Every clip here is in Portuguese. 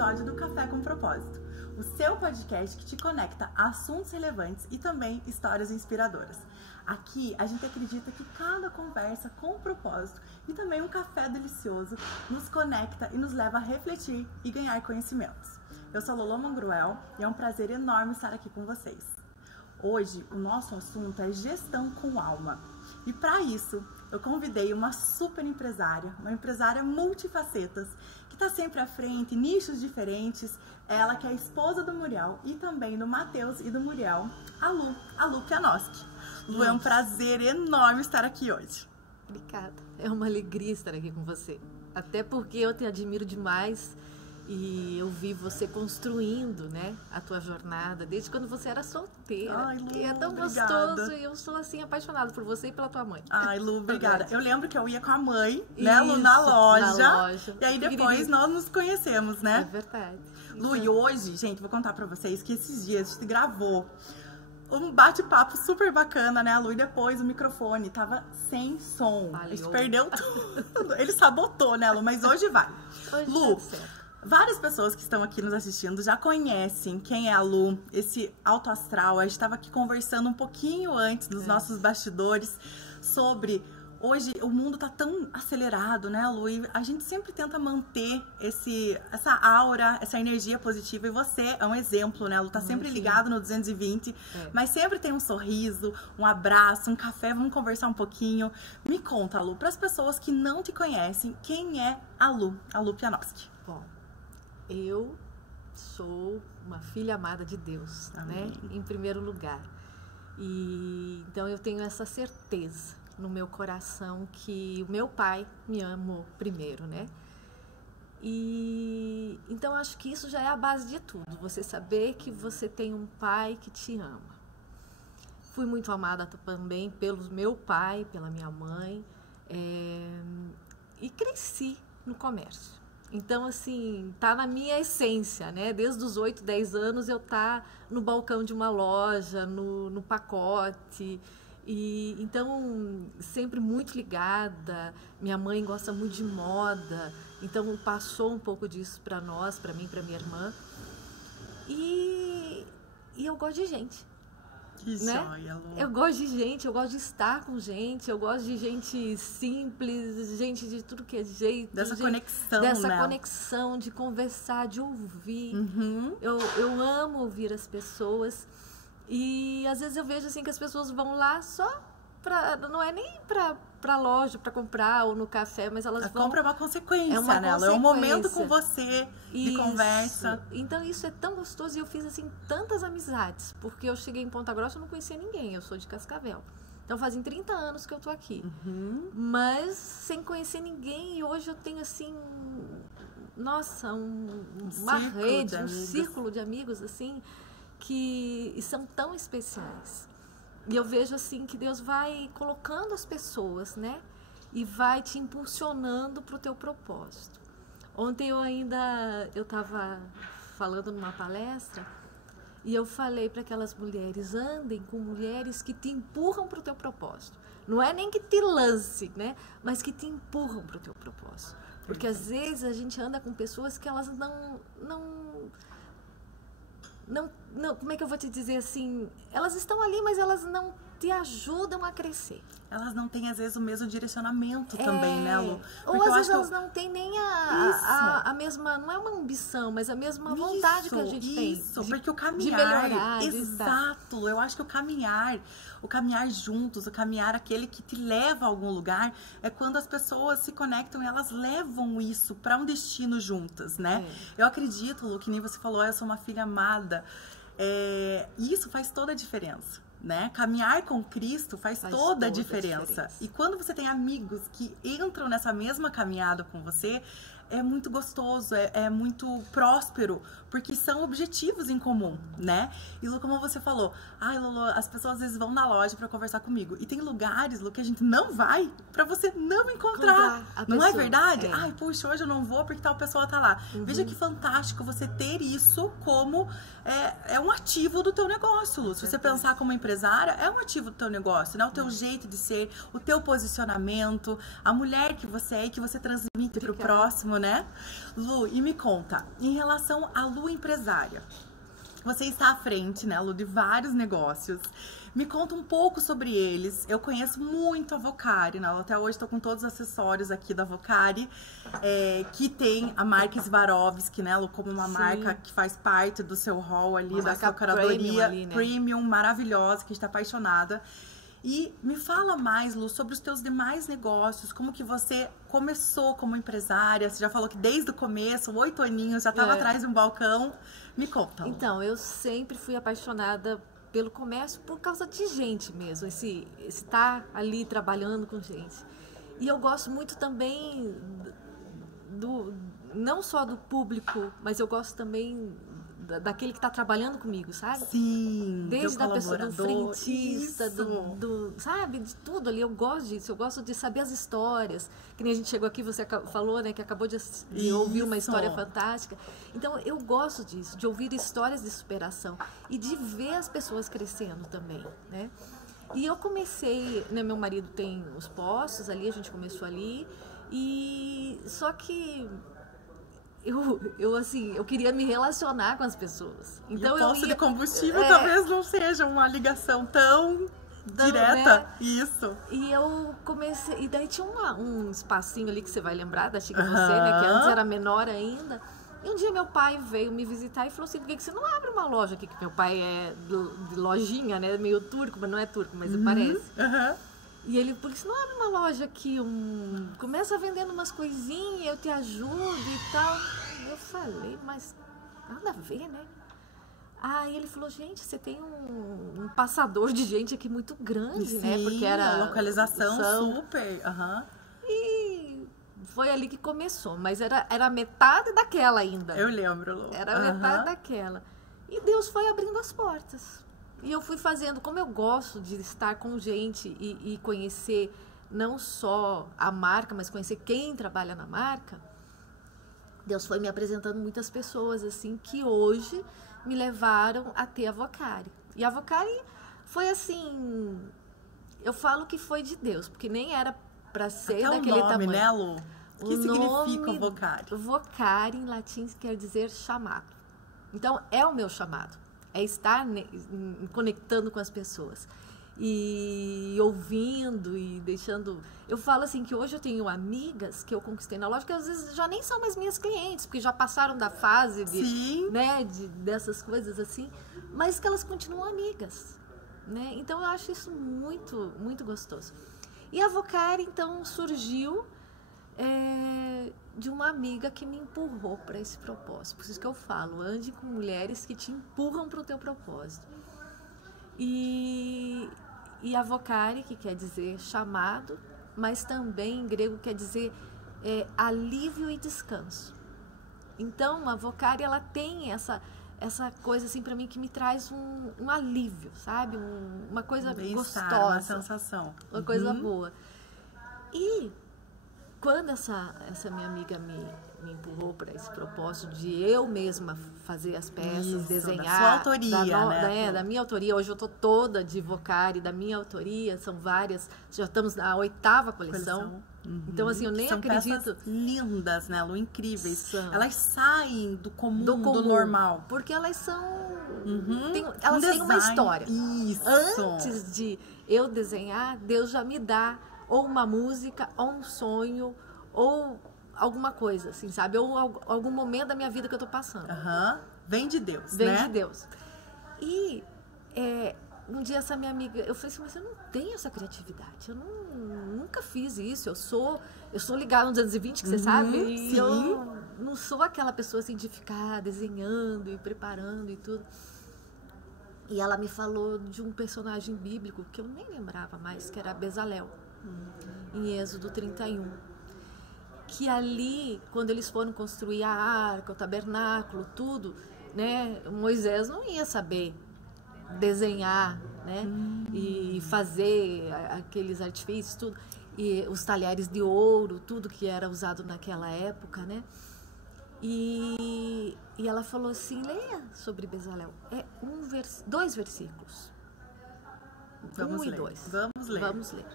episódio do Café com Propósito, o seu podcast que te conecta a assuntos relevantes e também histórias inspiradoras. Aqui a gente acredita que cada conversa com propósito e também um café delicioso nos conecta e nos leva a refletir e ganhar conhecimentos. Eu sou a Lolo Mangruel e é um prazer enorme estar aqui com vocês. Hoje o nosso assunto é gestão com alma. E para isso eu convidei uma super empresária, uma empresária multifacetas, que está sempre à frente, nichos diferentes. Ela que é a esposa do Muriel e também do Matheus e do Muriel, a Lu Pianoski. Lu, é um prazer enorme estar aqui hoje. Obrigada, é uma alegria estar aqui com você. Até porque eu te admiro demais e eu vi você construindo, né, a tua jornada desde quando você era solteira. Ai, Lu, e é tão obrigada. gostoso e eu sou assim apaixonada por você e pela tua mãe. Ai, Lu, obrigada. Eu lembro que eu ia com a mãe, Isso, né, Lu, na loja. na loja. E aí depois nós nos conhecemos, né? É verdade. Lu, e hoje, gente, vou contar pra vocês que esses dias a gente gravou um bate-papo super bacana, né, Lu? E depois o microfone tava sem som. A gente perdeu tudo. Ele sabotou, né, Lu? Mas hoje vai. Hoje Lu, tá certo. Várias pessoas que estão aqui nos assistindo já conhecem quem é a Lu, esse alto astral. A gente estava aqui conversando um pouquinho antes dos nossos bastidores sobre... Hoje o mundo tá tão acelerado, né, Lu? E a gente sempre tenta manter essa aura, essa energia positiva. E você é um exemplo, né, Lu? Tá sempre ligado no 220, mas sempre tem um sorriso, um abraço, um café. Vamos conversar um pouquinho. Me conta, Lu, para as pessoas que não te conhecem, quem é a Lu Pianoski? Bom, eu sou uma filha amada de Deus, né? Em primeiro lugar. E então eu tenho essa certeza no meu coração que o meu pai me amou primeiro, né? E então acho que isso já é a base de tudo. Você saber que você tem um pai que te ama. Fui muito amada também pelo meu pai, pela minha mãe, e cresci no comércio. Então, assim, tá na minha essência, né? Desde os 8, 10 anos eu tá no balcão de uma loja, no pacote. E então, sempre muito ligada. Minha mãe gosta muito de moda, então passou um pouco disso para nós, para mim, para minha irmã. E eu gosto de gente. Que joia, Lu. Eu gosto de gente, eu gosto de estar com gente, eu gosto de gente simples, gente de tudo que é jeito. Dessa conexão, dessa né? conexão, de conversar, de ouvir. Eu amo ouvir as pessoas. E às vezes eu vejo assim que as pessoas vão lá só pra... Não é nem pra loja, pra comprar ou no café, mas elas vão... A compra é uma consequência, né? É um momento com você, de conversa. Então isso é tão gostoso e eu fiz assim tantas amizades, porque eu cheguei em Ponta Grossa e não conhecia ninguém, eu sou de Cascavel. Então fazem 30 anos que eu tô aqui, mas sem conhecer ninguém, e hoje eu tenho assim, nossa, uma rede, um círculo de amigos assim, que são tão especiais. E eu vejo assim que Deus vai colocando as pessoas, né? E vai te impulsionando para o teu propósito. Ontem eu estava falando numa palestra e eu falei para aquelas mulheres, andem com mulheres que te empurram para o teu propósito. Não é nem que te lance, né? Mas que te empurram para o teu propósito. Porque às vezes a gente anda com pessoas que elas não, como é que eu vou te dizer assim? Elas estão ali, mas elas não te ajudam a crescer. Elas não têm, às vezes, o mesmo direcionamento também, né, Lu? Ou às vezes elas não têm nem a mesma, não é uma ambição, mas a mesma vontade que a gente tem. Isso, porque o caminhar... De melhorar. Exato, eu acho que o caminhar juntos, o caminhar aquele que te leva a algum lugar, é quando as pessoas se conectam e elas levam isso para um destino juntas, né? Eu acredito, Lu, que nem você falou, eu sou uma filha amada. Isso faz toda a diferença, né? Caminhar com Cristo faz toda a diferença. E quando você tem amigos que entram nessa mesma caminhada com você, é muito gostoso, é muito próspero, porque são objetivos em comum, né? E Lu, como você falou, ai, Lolo, as pessoas às vezes vão na loja pra conversar comigo. E tem lugares, Lu, que a gente não vai pra você não encontrar. Não é verdade? Ai, puxa, hoje eu não vou porque tal pessoa tá lá. Veja que fantástico você ter isso como um ativo do teu negócio, Lu. Se você pensar como empresária, é um ativo do teu negócio, né? O teu jeito de ser, o teu posicionamento, a mulher que você é e que você transmite pro próximo, né? Lu, e me conta, em relação à Lu empresária, você está à frente, né, Lu, de vários negócios. Me conta um pouco sobre eles. Eu conheço muito a Vocari, né? Até hoje estou com todos os acessórios aqui da Vocari, que tem a marca Swarovski, né, Lu, como uma marca que faz parte do seu hall ali, uma da sua curadoria ali, né? Premium, maravilhosa, que a gente está apaixonada. E me fala mais, Lu, sobre os teus demais negócios, como que você começou como empresária. Você já falou que desde o começo, 8 aninhos, já estava atrás de um balcão. Me conta, Lu. Então, eu sempre fui apaixonada pelo comércio por causa de gente mesmo, esse estar ali trabalhando com gente. E eu gosto muito também não só do público, mas eu gosto também daquele que está trabalhando comigo, sabe? Sim, desde a pessoa do frentista, sabe, de tudo ali. Eu gosto disso, eu gosto de saber as histórias. Que nem a gente chegou aqui, você falou, né, que acabou de ouvir uma história fantástica. Então, eu gosto disso, de ouvir histórias de superação e de ver as pessoas crescendo também, né? E eu comecei, né, meu marido tem os postos ali, a gente começou ali, e só que eu queria me relacionar com as pessoas. Então, e o posto de combustível talvez não seja uma ligação tão direta. Né? Isso. E eu comecei... E daí tinha um espacinho ali que você vai lembrar da Chica Você, né? Que antes era menor ainda. E um dia meu pai veio me visitar e falou assim, por que você não abre uma loja aqui? Que meu pai é de lojinha, né? Meio turco, mas não é turco, mas parece. E ele, por que você não abre uma loja aqui? Começa vendendo umas coisinhas, eu te ajudo e tal. Eu falei, mas nada a ver, né? Aí ele falou, gente, você tem um passador de gente aqui muito grande, né? Porque era a localização super. E foi ali que começou, mas era metade daquela ainda. Eu lembro, Lu. Era metade daquela. E Deus foi abrindo as portas. E eu fui fazendo, como eu gosto de estar com gente e conhecer não só a marca, mas conhecer quem trabalha na marca, Deus foi me apresentando muitas pessoas assim que hoje me levaram a ter a Vocari. E a Vocari foi assim, eu falo que foi de Deus, porque nem era para ser até daquele nome, tamanho. Né, Lu? O que significa Vocari? Vocari em latim quer dizer chamado. Então é o meu chamado. É estar conectando com as pessoas e ouvindo e deixando... Eu falo assim que hoje eu tenho amigas que eu conquistei na loja que às vezes já nem são mais minhas clientes, porque já passaram da fase dessas coisas assim, mas que elas continuam amigas, né? Então eu acho isso muito, muito gostoso. E a Vocari então surgiu de uma amiga que me empurrou para esse propósito. Por isso que eu falo, ande com mulheres que te empurram para o teu propósito. E a Vocari, que quer dizer chamado, mas também em grego quer dizer alívio e descanso. Então, a Vocari, ela tem essa coisa assim para mim que me traz um alívio, sabe? Uma coisa gostosa. Uma sensação. Uma coisa boa. E quando essa minha amiga me empurrou para esse propósito de eu mesma fazer as peças, desenhar. Da sua autoria, né? Da minha autoria. Hoje eu tô toda de Vocari, da minha autoria. São várias. Já estamos na 8ª coleção. Então, assim, eu nem acredito. Peças lindas, né, Lu? Incríveis. Elas saem do comum, do normal. Porque elas são... elas têm uma história. Isso. Antes de eu desenhar, Deus já me dá ou uma música, ou um sonho, ou alguma coisa, assim, sabe? Ou algum momento da minha vida que eu tô passando. Vem de Deus, Vem de Deus. E um dia essa minha amiga, eu falei assim, mas eu não tenho essa criatividade, eu nunca fiz isso, eu sou ligada no 220, que você sabe, e eu não sou aquela pessoa assim de ficar desenhando e preparando e tudo. E ela me falou de um personagem bíblico que eu nem lembrava mais, que era Bezalel. Em Êxodo 31, que ali, quando eles foram construir a arca, o tabernáculo, tudo, né, Moisés não ia saber desenhar, né, e fazer aqueles artifícios, tudo, e os talheres de ouro, tudo que era usado naquela época, né, e ela falou assim, leia sobre Bezalel, 2 versículos, 1 e 2. Vamos ler. Vamos ler.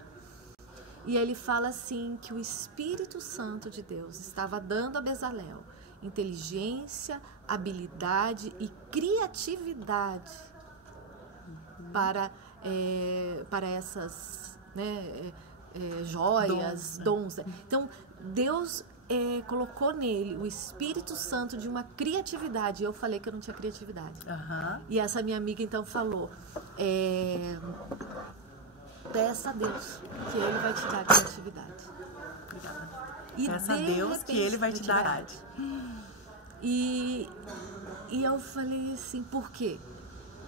E ele fala assim que o Espírito Santo de Deus estava dando a Bezalel inteligência, habilidade e criatividade para essas, né, joias, dons. Então, Deus colocou nele o Espírito Santo de uma criatividade. Eu falei que eu não tinha criatividade. E essa minha amiga então falou, peça a Deus que Ele vai te dar criatividade. Obrigada. E peça a Deus que Ele vai te dar. E eu falei assim, por quê?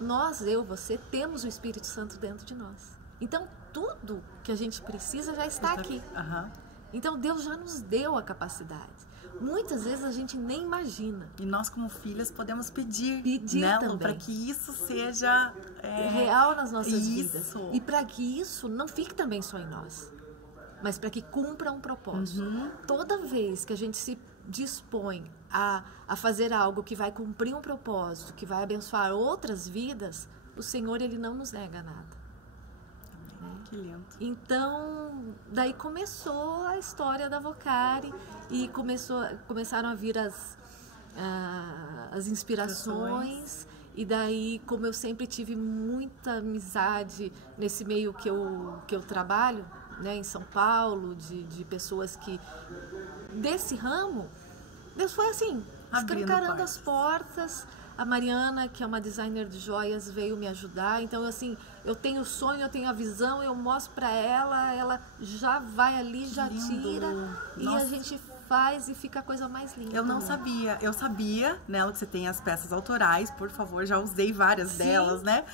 Nós, você, temos o Espírito Santo dentro de nós. Então, tudo que a gente precisa já está aqui. Então, Deus já nos deu a capacidade. Muitas vezes a gente nem imagina. E nós, como filhas, podemos pedir né, para que isso seja real nas nossas vidas. E para que isso não fique também só em nós, mas para que cumpra um propósito. Toda vez que a gente se dispõe a fazer algo que vai cumprir um propósito, que vai abençoar outras vidas, o Senhor, Ele não nos nega nada. Que lindo. Então, daí começou a história da Vocari e começaram a vir as inspirações. E daí, como eu sempre tive muita amizade nesse meio que eu trabalho, né, em São Paulo, de pessoas que desse ramo, Deus foi assim, escancarando as portas. A Mariana, que é uma designer de joias, veio me ajudar. Então, assim, eu tenho o sonho, eu tenho a visão, eu mostro para ela já vai ali, já tira. Nossa. E a gente faz e fica a coisa mais linda. Eu não sabia. Eu sabia, Nelo, que você tem as peças autorais, por favor, já usei várias delas, né?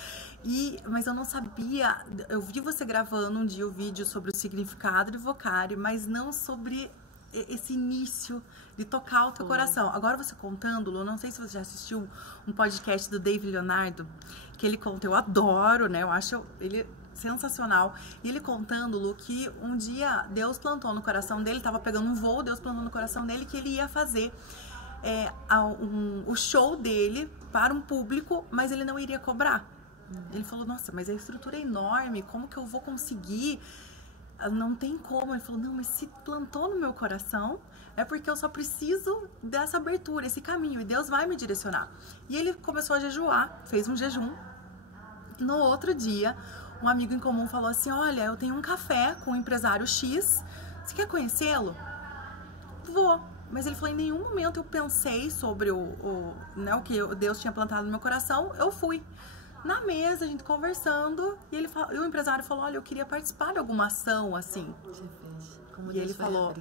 Mas eu não sabia. Eu vi você gravando um dia o vídeo sobre o significado de Vocari, mas não sobre esse início de tocar o teu coração. Agora você contando, Lu, não sei se você já assistiu um podcast do David Leonardo, que ele conta, eu adoro, né? Eu acho ele sensacional. E ele contando, Lu, que um dia Deus plantou no coração dele, tava pegando um voo, Deus plantou no coração dele que ele ia fazer o show dele para um público, mas ele não iria cobrar. Ele falou, nossa, mas a estrutura é enorme, como que eu vou conseguir? Não tem como. Ele falou, não, mas se plantou no meu coração, é porque eu só preciso dessa abertura, esse caminho, e Deus vai me direcionar. E ele começou a jejuar, fez um jejum. No outro dia, um amigo em comum falou assim, olha, eu tenho um café com um empresário X, você quer conhecê-lo? Vou. Mas ele falou, em nenhum momento eu pensei sobre o que Deus tinha plantado no meu coração, eu fui. Na mesa, a gente conversando, e o empresário falou, olha, eu queria participar de alguma ação, assim. Como e ele falou,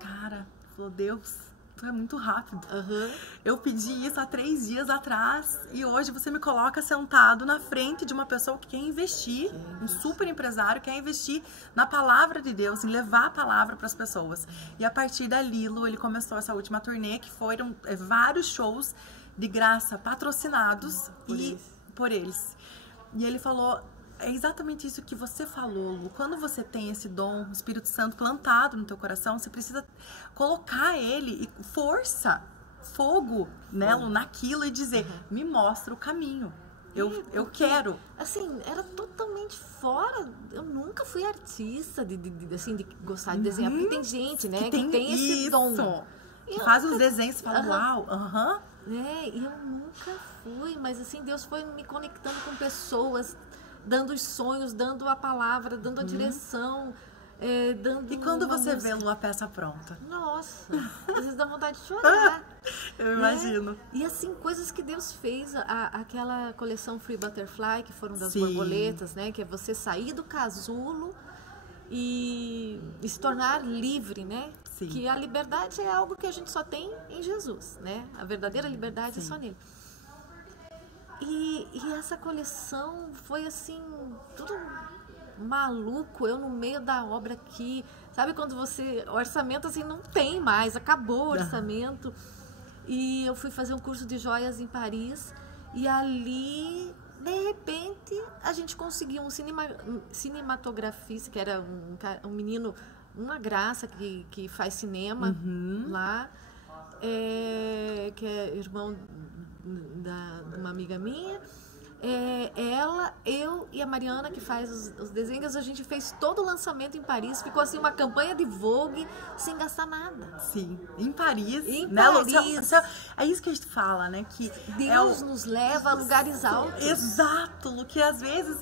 cara, Deus, tu é muito rápido. Eu pedi isso há 3 dias atrás, e hoje você me coloca sentado na frente de uma pessoa que quer investir, um super empresário, quer investir na palavra de Deus, em levar a palavra para as pessoas. E a partir dali, Lu, ele começou essa última turnê, que foram vários shows de graça, patrocinados por eles. E ele falou, é exatamente isso que você falou, Lu. Quando você tem esse dom, o Espírito Santo plantado no teu coração, você precisa colocar ele e força, fogo, né, Lu, naquilo e dizer, me mostra o caminho. Eu quero. Assim, era totalmente fora. Eu nunca fui artista de gostar de desenhar, porque tem gente, né, que tem esse dom. Que faz os desenhos e fala, uau, e eu nunca fui, mas assim, Deus foi me conectando com pessoas, dando os sonhos, dando a palavra, dando a direção, dando... E quando você vê a peça pronta? Nossa, às vezes dá vontade de chorar. Eu imagino. E assim, coisas que Deus fez, aquela coleção Free Butterfly, que foram das borboletas, né? Que é você sair do casulo e se tornar livre, né? Sim. Que a liberdade é algo que a gente só tem em Jesus, né? A verdadeira liberdade é só nele. E essa coleção foi assim, tudo maluco, eu no meio da obra aqui, sabe quando o orçamento assim não tem mais, acabou o orçamento. E eu fui fazer um curso de joias em Paris e ali, de repente, a gente conseguiu um cinematografista, que era um menino, uma graça que faz cinema lá, que é irmão de uma amiga minha, ela, eu e a Mariana, que faz os desenhos, a gente fez todo o lançamento em Paris. Ficou assim uma campanha de Vogue sem gastar nada. Sim, em Paris. Em né, Lu? Paris. É isso que a gente fala, né? Que Deus nos leva a lugares altos. Exato, Lu, que às vezes,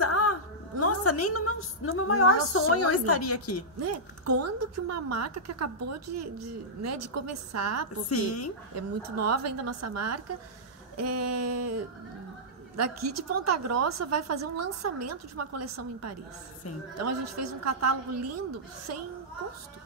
nossa, nem no meu maior sonho eu estaria aqui. Né? Quando que uma marca que acabou de começar, porque Sim. é muito nova ainda a nossa marca, daqui de Ponta Grossa vai fazer um lançamento de uma coleção em Paris. Sim. Então a gente fez um catálogo lindo, sem custo.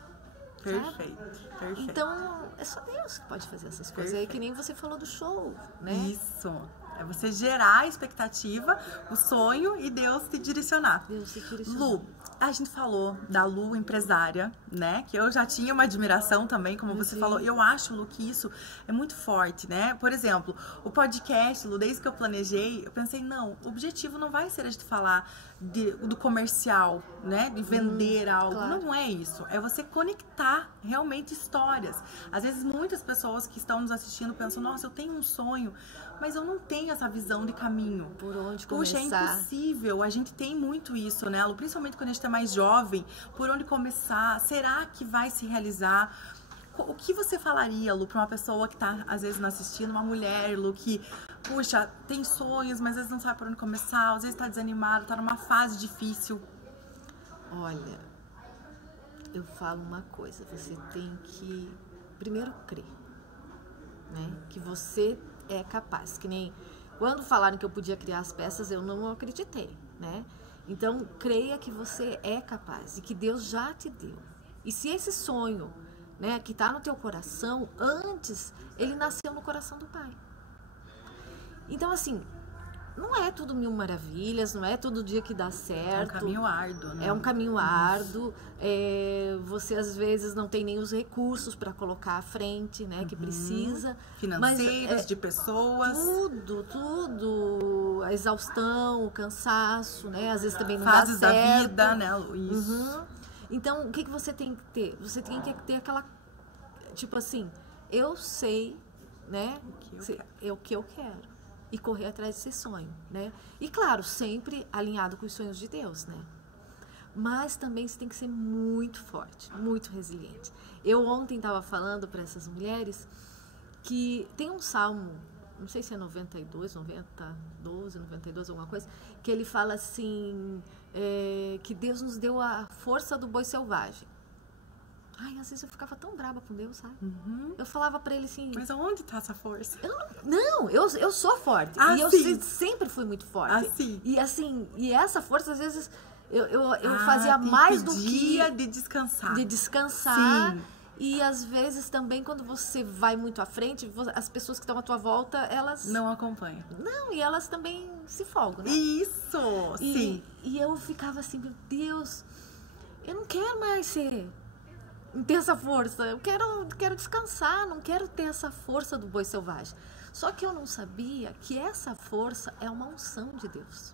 Perfeito, perfeito. Então é só Deus que pode fazer essas coisas. É que nem você falou do show, né? Isso. É você gerar a expectativa, o sonho e Deus te direcionar. Deus te direcionar. Lu, a gente falou da Lu empresária, né? Que eu já tinha uma admiração também, como você falou. Eu acho, Lu, que isso é muito forte, né? Por exemplo, o podcast, Lu, desde que eu planejei, eu pensei, não, o objetivo não vai ser a gente falar do comercial, né? De vender algo. Claro. Não é isso. É você conectar realmente histórias. Às vezes, muitas pessoas que estão nos assistindo pensam, nossa, eu tenho um sonho, mas eu não tenho essa visão de caminho. Por onde Puxa, começar? é impossível. A gente tem muito isso, né, Lu? Principalmente quando a gente é mais jovem. Por onde começar? Será que vai se realizar? O que você falaria, Lu, para uma pessoa que está, às vezes, nos assistindo, uma mulher, Lu, que, puxa, tem sonhos, mas às vezes não sabe por onde começar, às vezes está desanimada, está numa fase difícil? Olha, eu falo uma coisa, você tem que primeiro crer, né? Que você é capaz, que nem quando falaram que eu podia criar as peças, eu não acreditei, né? Então, creia que você é capaz e que Deus já te deu. E se esse sonho, né, que está no teu coração, antes ele nasceu no coração do Pai. Então, assim, não é tudo mil maravilhas, não é todo dia que dá certo. É um caminho árduo, né? É um caminho árduo. Você, às vezes, não tem nem os recursos para colocar à frente, né? Que precisa. Financeiros, mas, de pessoas. Tudo. A exaustão, o cansaço, né? Às vezes também não Fases dá certo. da vida, né, Lu? Isso. Então, o que você tem que ter? Você tem que ter aquela... Tipo assim, eu sei, né? O que eu quero. E correr atrás desse sonho, né? E claro, sempre alinhado com os sonhos de Deus, né? Mas também você tem que ser muito forte, muito resiliente. Eu ontem estava falando para essas mulheres que tem um salmo, não sei se é 92, alguma coisa, que ele fala assim, que Deus nos deu a força do boi selvagem. Ai, às vezes eu ficava tão brava com Deus, sabe? Eu falava pra ele assim... Mas aonde tá essa força? Eu sou forte. E eu sempre fui muito forte. E assim, e essa força, às vezes, eu fazia mais do que... de descansar. De descansar. Sim. E às vezes também, quando você vai muito à frente, as pessoas que estão à tua volta, elas... Não acompanham. Não, e elas também se folgam, né? Isso, sim. E eu ficava assim, meu Deus, eu não quero mais ter essa força, eu quero descansar, não quero ter essa força do boi selvagem. Só que eu não sabia que essa força é uma unção de Deus.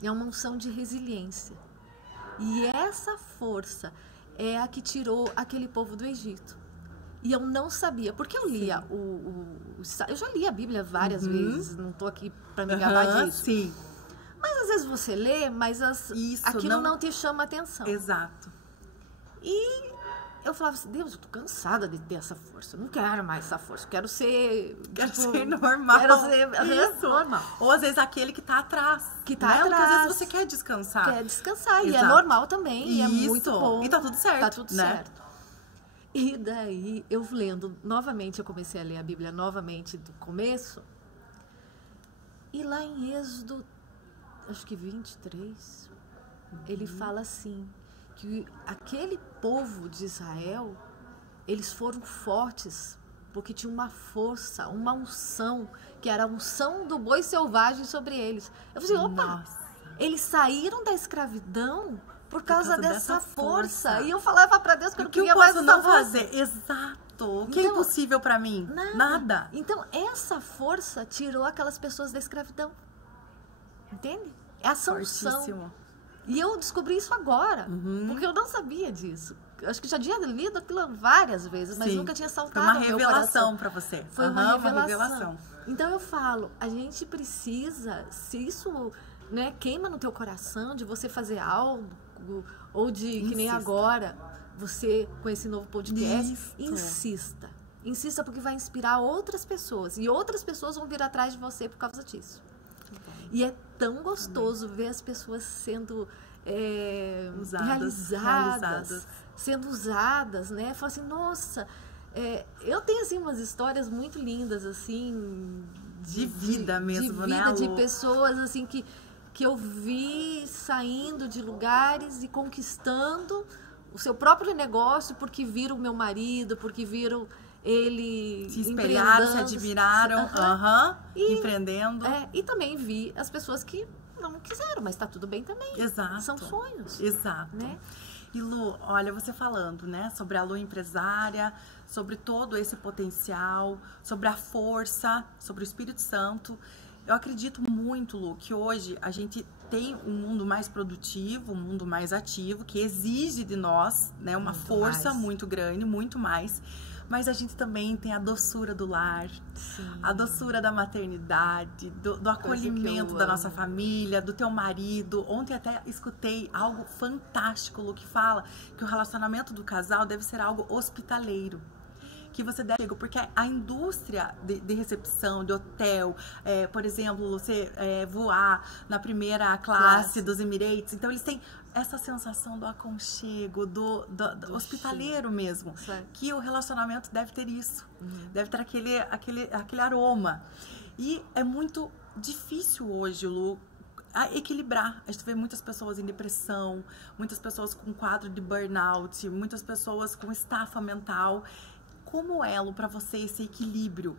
É uma unção de resiliência. E essa força é a que tirou aquele povo do Egito. E eu não sabia, porque eu lia eu já li a Bíblia várias vezes, não estou aqui para me gabar disso. Sim. Mas às vezes você lê, mas aquilo não te chama atenção. Exato. E eu falava assim, Deus, eu tô cansada de ter essa força. Eu não quero mais essa força. Quero ser... Quero ser normal. Quero ser isso. Normal. Ou às vezes aquele que tá atrás. Que tá atrás. Porque às vezes você quer descansar. Quer descansar. Exato. E é normal também. E é muito bom. E tá tudo certo. Tá tudo né? certo. E daí, eu lendo novamente, eu comecei a ler a Bíblia novamente do começo. E lá em Êxodo, acho que 23, ele fala assim... que aquele povo de Israel, eles foram fortes, porque tinha uma força, uma unção, que era a unção do boi selvagem sobre eles. Eu falei, opa, eles saíram da escravidão por causa dessa força. E eu falava para Deus que eu não queria mais essa força. Exato. O que é impossível para mim? Nada. Então, essa força tirou aquelas pessoas da escravidão. Entende? Essa unção. E eu descobri isso agora, porque eu não sabia disso. Acho que já tinha lido aquilo várias vezes, mas nunca tinha saltado no meu coração. Foi uma revelação para você. Foi uma revelação. Então eu falo, a gente precisa, se isso, né, queima no teu coração de você fazer algo, ou de, que nem agora, você com esse novo podcast, insista. Insista, porque vai inspirar outras pessoas. E outras pessoas vão vir atrás de você por causa disso. E é tão gostoso ver as pessoas sendo realizadas, sendo usadas, né? Fala assim, nossa, eu tenho assim umas histórias muito lindas, assim, de vida mesmo, de vida, né? de pessoas assim que eu vi saindo de lugares e conquistando o seu próprio negócio porque viram o meu marido, porque viram ele se espelharam, se admiraram, empreendendo. E também vi as pessoas que não quiseram, mas está tudo bem também. Exato. São sonhos. Exato. Né? E Lu, olha, você falando, né, sobre a Lu empresária, sobre todo esse potencial, sobre a força, sobre o Espírito Santo. Eu acredito muito, Lu, que hoje a gente tem um mundo mais produtivo, um mundo mais ativo, que exige de nós, né, uma força muito grande, muito mais. Mas a gente também tem a doçura do lar, a doçura da maternidade, do acolhimento da nossa família, do teu marido. Ontem até escutei algo fantástico, Lu, que fala que o relacionamento do casal deve ser algo hospitaleiro. Que você deve, porque a indústria de recepção, de hotel, por exemplo, você voar na primeira classe dos Emirates, então eles têm essa sensação do aconchego, do hospitaleiro mesmo, que o relacionamento deve ter isso, deve ter aquele aroma. E é muito difícil hoje, Lu, equilibrar. A gente vê muitas pessoas em depressão, muitas pessoas com quadro de burnout, muitas pessoas com estafa mental. Como é, Lu, para você esse equilíbrio?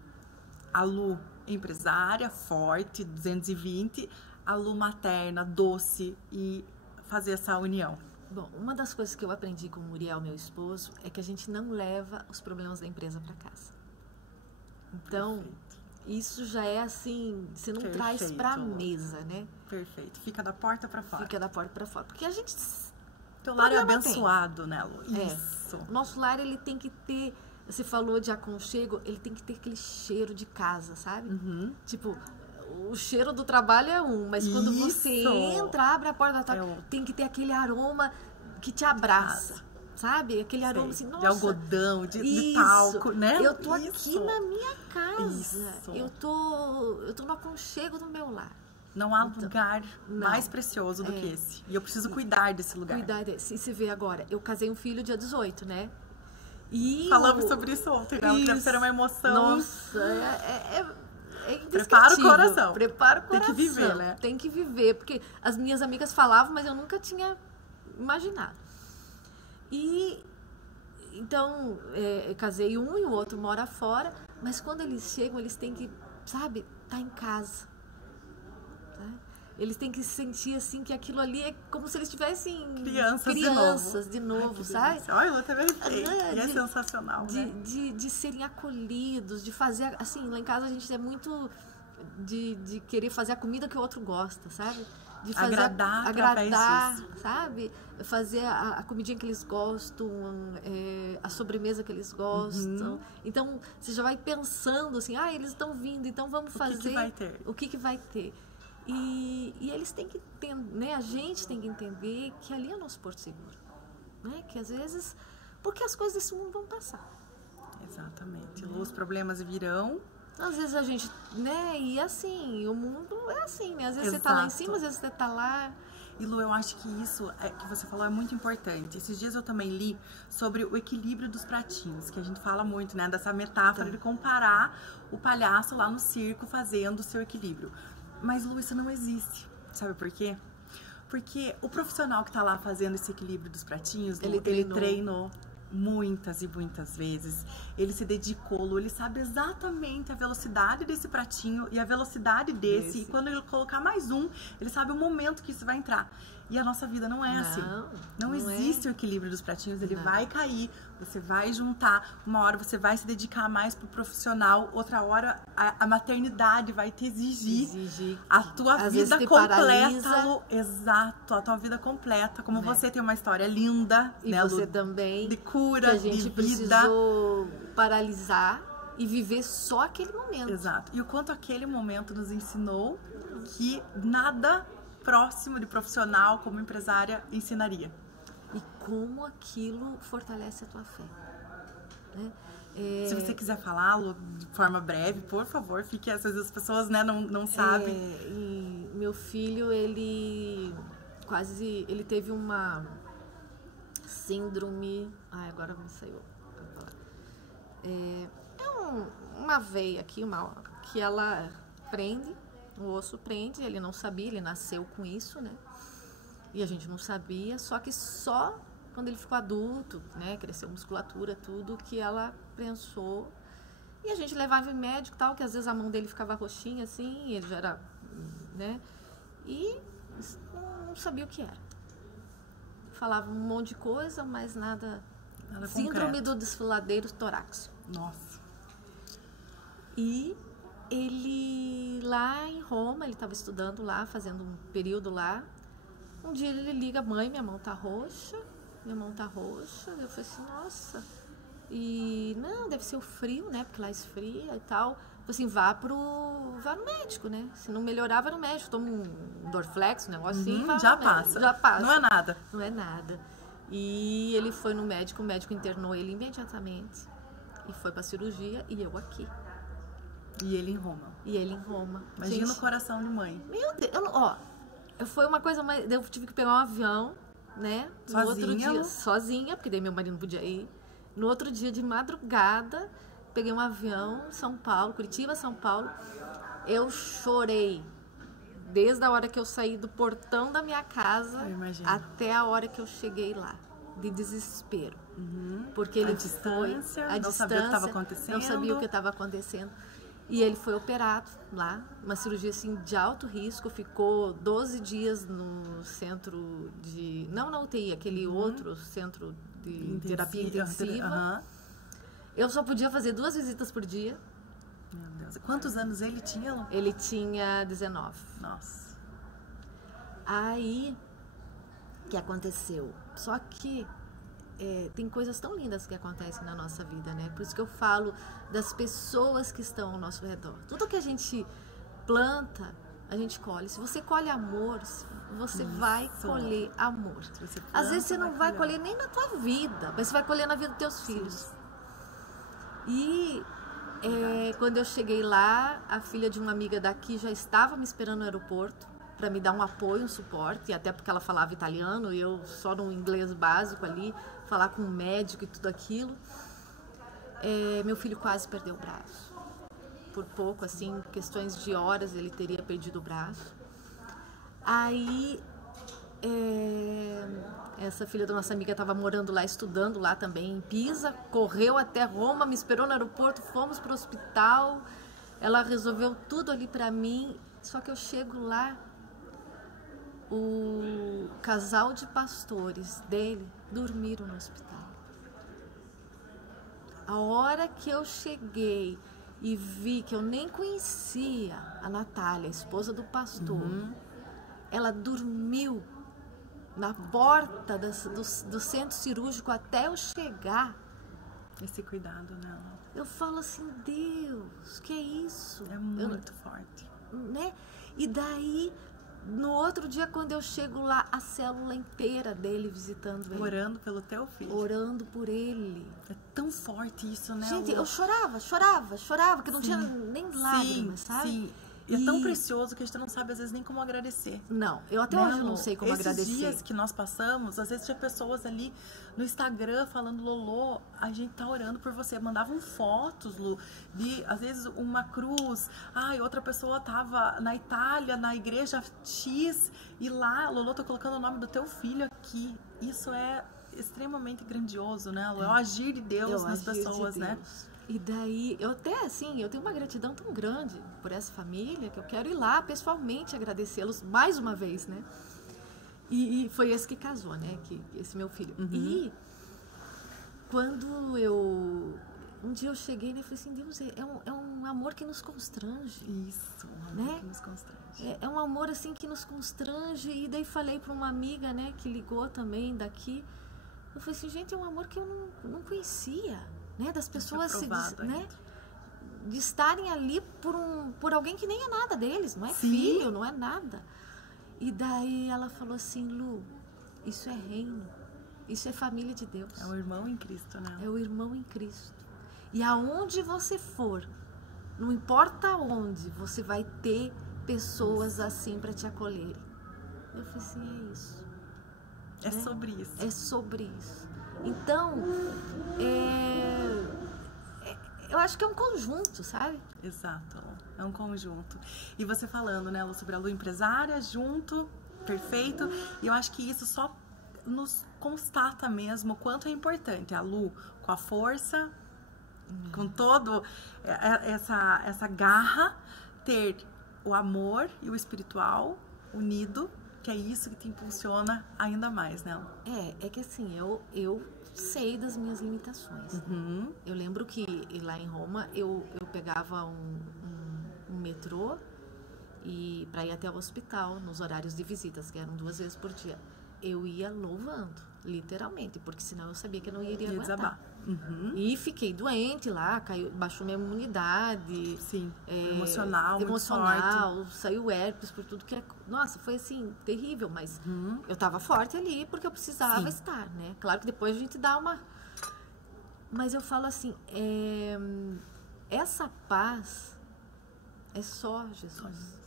A Lu empresária, forte, 220, a Lu materna, doce e fazer essa união. Bom, uma das coisas que eu aprendi com o Muriel, meu esposo, é que a gente não leva os problemas da empresa para casa. Então, isso já é assim, você não traz para a mesa, né? Perfeito. Fica da porta para fora. Fica da porta para fora. Porque a gente... Teu lar é abençoado, né, Lu? Isso. Nosso lar, ele tem que ter... Você falou de aconchego, ele tem que ter aquele cheiro de casa, sabe? Tipo, o cheiro do trabalho é mas quando você entra, abre a porta, tem que ter aquele aroma que te abraça, sabe? Aquele aroma assim, nossa... De algodão, de talco, né? Eu tô aqui na minha casa. Eu tô no aconchego do meu lar. Não há lugar mais precioso do que esse. E eu preciso cuidar desse lugar. Cuidar desse. E você vê agora, eu casei um filho dia 18, né? Falamos sobre isso ontem, né? Deve ser uma emoção. Nossa, é indescritível. Prepara o coração. Prepara o coração. Tem que viver, né? Tem que viver, porque as minhas amigas falavam, mas eu nunca tinha imaginado. E então, eu casei um e o outro mora fora, mas quando eles chegam, eles têm que, sabe, tá em casa. Eles têm que se sentir assim, que aquilo ali é como se eles tivessem crianças de novo, sabe? Olha, eu também e é sensacional, né? De serem acolhidos, de fazer, assim, lá em casa a gente é muito de querer fazer a comida que o outro gosta, sabe? De fazer agradar, sabe? Fazer a comidinha que eles gostam, a sobremesa que eles gostam. Então, você já vai pensando assim, eles estão vindo, então vamos fazer o que vai ter. E eles têm que entender, né? A gente tem que entender que ali é o nosso porto seguro, né? Que às vezes, porque as coisas desse mundo vão passar. Exatamente. Os problemas virão. Às vezes a gente, né? E assim, o mundo é assim, né? Às vezes você tá lá em cima, às vezes você tá lá. E Lu, eu acho que isso que você falou é muito importante. Esses dias eu também li sobre o equilíbrio dos pratinhos, que a gente fala muito, né? Dessa metáfora de comparar o palhaço lá no circo fazendo o seu equilíbrio. Mas, Lu, isso não existe. Sabe por quê? Porque o profissional que tá lá fazendo esse equilíbrio dos pratinhos, Lu, ele treinou muitas e muitas vezes. Ele se dedicou, Lu, ele sabe exatamente a velocidade desse pratinho e a velocidade desse. E quando ele colocar mais um, ele sabe o momento que isso vai entrar. E a nossa vida não é assim. Não existe o equilíbrio dos pratinhos, ele vai cair, você vai juntar, uma hora você vai se dedicar mais pro profissional, outra hora a maternidade vai te exigir a tua vida completa, Lu. Exato, a tua vida completa, como você tem uma história linda, e né, você Lu? também, De cura, que a gente de vida. precisou paralisar e viver só aquele momento. Exato. E o quanto aquele momento nos ensinou que nada próximo de profissional como empresária ensinaria. E como aquilo fortalece a tua fé. Né? Se você quiser falá-lo de forma breve, por favor, fique. Às vezes as pessoas, né, não sabem. E meu filho, ele teve uma síndrome. Ai, agora me saiu. Uma veia aqui, que ela prende. O osso prende, ele não sabia, ele nasceu com isso, né? E a gente não sabia, só que só quando ele ficou adulto, né? Cresceu musculatura, tudo, que ela prensou. E a gente levava em médico e tal, que às vezes a mão dele ficava roxinha, assim, ele já era, né? E não sabia o que era. Falava um monte de coisa, mas nada síndrome do desfiladeiro torácico. Nossa. E ele, lá em Roma, ele estava estudando lá, fazendo um período lá. Um dia ele liga, mãe, minha mão tá roxa. Eu falei assim, nossa. E, não, deve ser o frio, né? Porque lá esfria e tal. Eu falei assim, vá no médico, né? Se não melhorar, vai no médico. Toma um Dorflex, um negócio assim. Já passa. Não é nada. Não é nada. E ele foi no médico, o médico internou ele imediatamente. E foi pra cirurgia, e eu aqui. E ele em Roma. Imagina, gente, o coração de mãe. Meu Deus, foi uma coisa mais... Eu tive que pegar um avião, né? Sozinha? No outro dia, sozinha, porque daí meu marido não podia ir. No outro dia, de madrugada, peguei um avião, São Paulo, Curitiba, São Paulo. Eu chorei. Desde a hora que eu saí do portão da minha casa até a hora que eu cheguei lá. De desespero. Porque ele não sabia o que estava acontecendo. Não sabia o que estava acontecendo. E ele foi operado lá, uma cirurgia assim de alto risco, ficou 12 dias no centro de... Não na UTI, aquele outro centro de terapia intensiva. Eu só podia fazer 2 visitas por dia. Meu Deus. Quantos anos ele tinha, Lu? Ele tinha 19. Nossa. Aí, o que aconteceu? Só que tem coisas tão lindas que acontecem na nossa vida, né? Por isso que eu falo das pessoas que estão ao nosso redor. Tudo que a gente planta, a gente colhe. Se você colhe amor, você vai colher amor. Às vezes você não vai colher nem na tua vida, mas você vai colher na vida dos teus filhos. E quando eu cheguei lá, a filha de uma amiga daqui já estava me esperando no aeroporto para me dar um apoio, um suporte, até porque ela falava italiano e eu só no inglês básico ali, falar com um médico e tudo aquilo. Meu filho quase perdeu o braço. Por pouco, assim, questões de horas ele teria perdido o braço. Aí, essa filha da nossa amiga estava morando lá, estudando lá também em Pisa, correu até Roma, me esperou no aeroporto, fomos para o hospital, ela resolveu tudo ali para mim, só que eu chego lá, o casal de pastores dele dormiram no hospital. A hora que eu cheguei e vi que eu nem conhecia a Natália, a esposa do pastor, ela dormiu na porta do centro cirúrgico até eu chegar. Esse cuidado, né? Eu falo assim, Deus, que é isso? É muito forte. Né? E daí, no outro dia, quando eu chego lá, a célula inteira dele visitando ele. Orando pelo teu filho. Orando por ele. É tão forte isso, né? Gente, eu chorava, que não tinha nem lágrimas, sabe? Sim. E é tão precioso que a gente não sabe, às vezes, nem como agradecer. Não, eu até hoje não sei como agradecer. Esses dias que nós passamos, às vezes tinha pessoas ali no Instagram falando, Lolo, a gente tá orando por você. Mandavam fotos, Lu, de, às vezes, uma cruz. Outra pessoa tava na Itália, na igreja X, e lá, Lolo, tô colocando o nome do teu filho aqui. Isso é extremamente grandioso, né, Lu? É o agir de Deus nas pessoas, né? E daí, eu tenho uma gratidão tão grande por essa família que eu quero ir lá pessoalmente agradecê-los mais uma vez, né? E foi esse que casou, né? Esse meu filho. E quando um dia eu cheguei, né, eu falei assim, Deus, é um amor que nos constrange. Isso, um amor, né? Que nos constrange. É um amor, assim, que nos constrange. E daí falei para uma amiga, né, que ligou também daqui. Eu falei assim, gente, é um amor que eu não conhecia, né? Das pessoas de estarem ali por alguém que nem é nada deles, não é filho, não é nada. E daí ela falou assim, Lu, isso é reino, isso é família de Deus. É o irmão em Cristo, né? É o irmão em Cristo. E aonde você for, não importa onde, você vai ter pessoas assim para te acolherem. Eu falei assim, é isso. É sobre isso. É sobre isso. Então, eu acho que é um conjunto, sabe? Exato, Lu. É um conjunto. E você falando, né, Lu, sobre a Lu empresária, junto, perfeito. E eu acho que isso só nos constata mesmo o quanto é importante a Lu com a força, com todo essa garra, ter o amor e o espiritual unido, que é isso que te impulsiona ainda mais, né? É que assim, eu sei das minhas limitações. Eu lembro que lá em Roma eu pegava um metrô e para ir até o hospital nos horários de visitas, que eram 2 vezes por dia. Eu ia louvando, literalmente, porque senão eu sabia que eu não iria aguentar. E fiquei doente lá, baixou minha imunidade. Sim, emocional, saiu herpes por tudo que é... Nossa, foi assim, terrível, mas eu tava forte ali porque eu precisava estar, né? Claro que depois a gente dá uma... Mas eu falo assim, essa paz é só Jesus.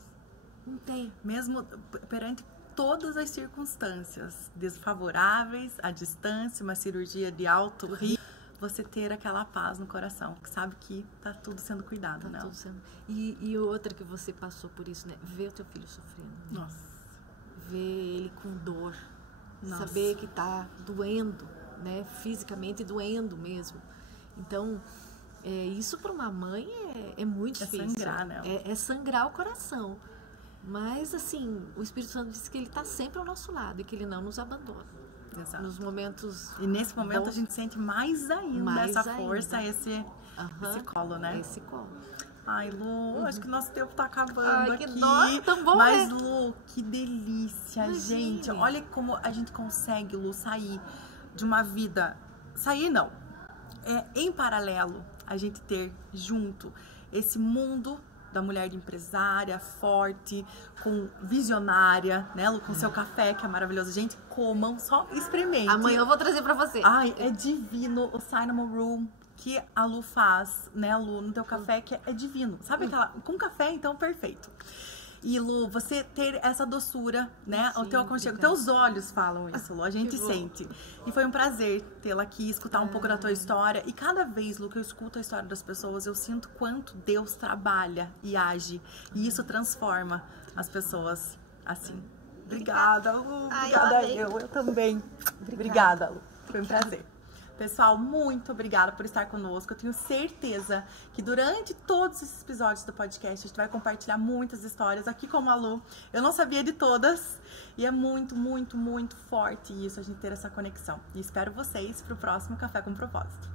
Não tem. Mesmo perante todas as circunstâncias desfavoráveis, a distância, uma cirurgia de alto risco, você ter aquela paz no coração, que sabe que tá tudo sendo cuidado, né? Tudo sendo... E outra que você passou por isso, né? Ver o teu filho sofrendo. Né? Nossa. Ver ele com dor. Nossa. Saber que tá doendo, né? Fisicamente doendo mesmo. Então, isso para uma mãe é muito difícil. É sangrar, né? É sangrar o coração. Mas, assim, o Espírito Santo diz que ele tá sempre ao nosso lado e que ele não nos abandona. Exato. Nos momentos... E nesse momento a gente sente mais ainda essa força, esse colo, né? Esse colo. Ai, Lu, acho que nosso tempo tá acabando aqui. Que dó, tão bom, mas, Lu, que delícia, Imagine. gente. Olha como a gente consegue, Lu, sair de uma vida... Sair, não. Em paralelo, a gente ter junto esse mundo da mulher empresária, forte, visionária, né, Lu, com seu café, que é maravilhoso. Gente, comam, só experimente. Amanhã eu vou trazer pra você. Ai, é divino o cinnamon roll que a Lu faz, né, Lu, no teu café, que é divino. Sabe aquela... Com café, então, perfeito. E, Lu, você ter essa doçura, né? Sim, o teu aconchego. Teus olhos falam isso, Lu. A gente sente. E foi um prazer tê-la aqui, escutar um pouco da tua história. E cada vez, Lu, que eu escuto a história das pessoas, eu sinto quanto Deus trabalha e age. E isso transforma as pessoas assim. Obrigada, Lu. Obrigada, eu também. Obrigada, Lu. Foi um prazer. Pessoal, muito obrigada por estar conosco. Eu tenho certeza que durante todos esses episódios do podcast a gente vai compartilhar muitas histórias, aqui como a Lu. Eu não sabia de todas e é muito, muito, muito forte isso, a gente ter essa conexão. E espero vocês para o próximo Café com Propósito.